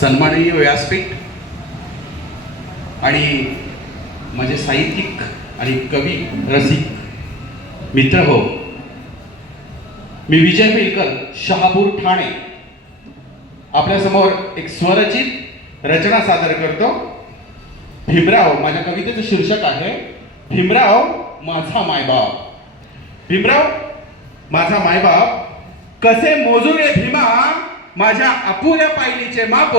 सन्माननीय व्यासपीठ आणि माझे साहित्यिक आणि कवी रसिक मित्र हो. मी विजय मिलकर शहापूर ठाणे. आपल्यासमोर एक स्वरचित रचना सादर करतो. भीमराव माझ्या कवितेचं शीर्षक आहे भीमराव माझा मायबाप. भीमराव माझा मायबाप कसे मोजू रे भीमा माझ्या अपुऱ्या पायलीचे माप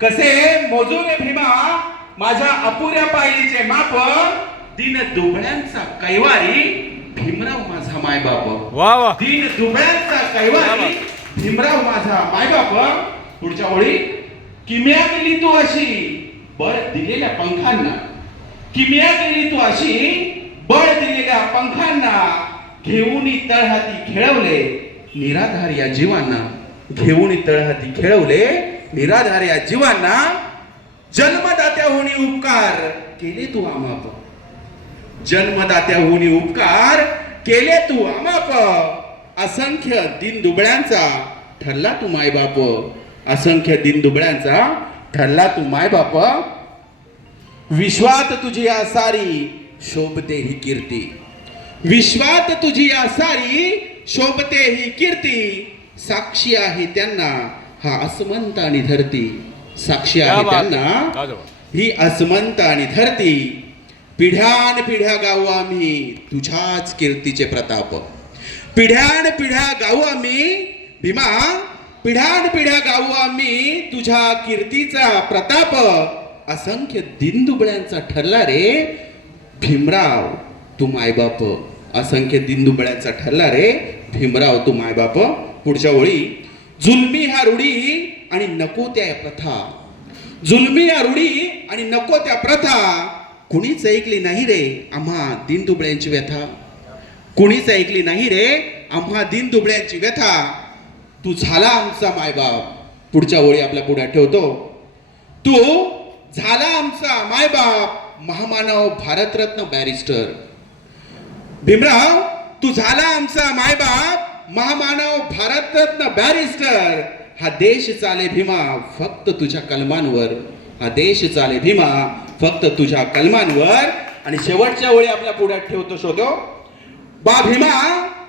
कसे मोजू रे भीमा माझ्या अपुऱ्या पायलीचे माप दिन दुबळ्यांचा कैवारी भीमराव माझा मायबाप. वा वा. दिन दुबळ्यांचा कैवारी भीमराव माझा मायबाप. पुढच्या ओळी किम्या गेली तू अशी बळ दिलेल्या पंखांना. किम्या गेली तू अशी बळ दिलेल्या पंखांना घेऊन तळहाती खेळवले निराधार या जीवांना. घेऊन तळहाती खेळवले. निराधार या जीवांना जन्मदात्याहुनी उपकार केले तू आमाप. जन्मदात्याहुनी उपकार केले तू आमाप. असंख्य दिन दुबळ्यांचा ठरला तू मायबाप. असंख्य दिन दुबळ्यांचा ठरला तू मायबाप. विश्वात तुझी या सारी शोभते ही कीर्ती. विश्वात तुझी या सारी शोभते ही कीर्ती. साक्षी आहे त्यांना. हा अस्मंत आणि धरती. साक्षी आहे. त्यांना. ही अस्मंत आणि धरती. पिढ्यान पिढ्या गाऊ आम्ही. तुझ्याच कीर्तीचे प्रताप. पिढ्यान पिढ्या गाऊ आम्ही. भीमा पिढ्यान पिढ्या गाऊ आम्ही. तुझ्या कीर्तीचा प्रताप. असंख्य दिनदुबळ्यांचा ठरला रे. भीमराव तू मायबाप. असंख्य दिनदुबळ्यांचा ठरला रे. भीमराव तू मायबाप. पुढच्या ओळी जुलमी हा रूढी आणि नको त्या प्रथा. जुलमी या रूढी आणि नको त्या प्रथा. कुणीच ऐकली नाही रे आम्हा दिन दुबळ्यांची व्यथा. कुणीच ऐकली नाही रे आम्हा दिन दुबळ्यांची व्यथा. तू झाला आमचा मायबाप. पुढच्या ओळी आपल्या पुढे ठेवतो. तू झाला आमचा मायबाप महामानव भारतरत्न बॅरिस्टर. भीमराव तू झाला आमचा मायबाप महामानव भारतरत्न बॅरिस्टर हा देश चाले भीमा फक्त तुझ्या कलमांवर. हा देश चाले भीमा फक्त तुझ्या कलमांवर. आणि शेवटच्या वेळी आपल्या पुढ्यात ठेवतो शोधो. बा भीमा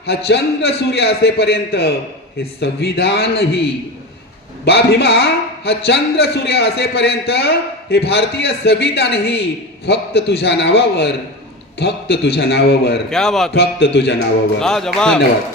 हा चंद्र सूर्य असेपर्यंत हे संविधान ही बा भीमा हा चंद्र सूर्य असेपर्यंत हे भारतीय संविधान ही फक्त तुझ्या नावावर. फक्त तुझ्या नावावर. फक्त तुझ्या नावावर. धन्यवाद.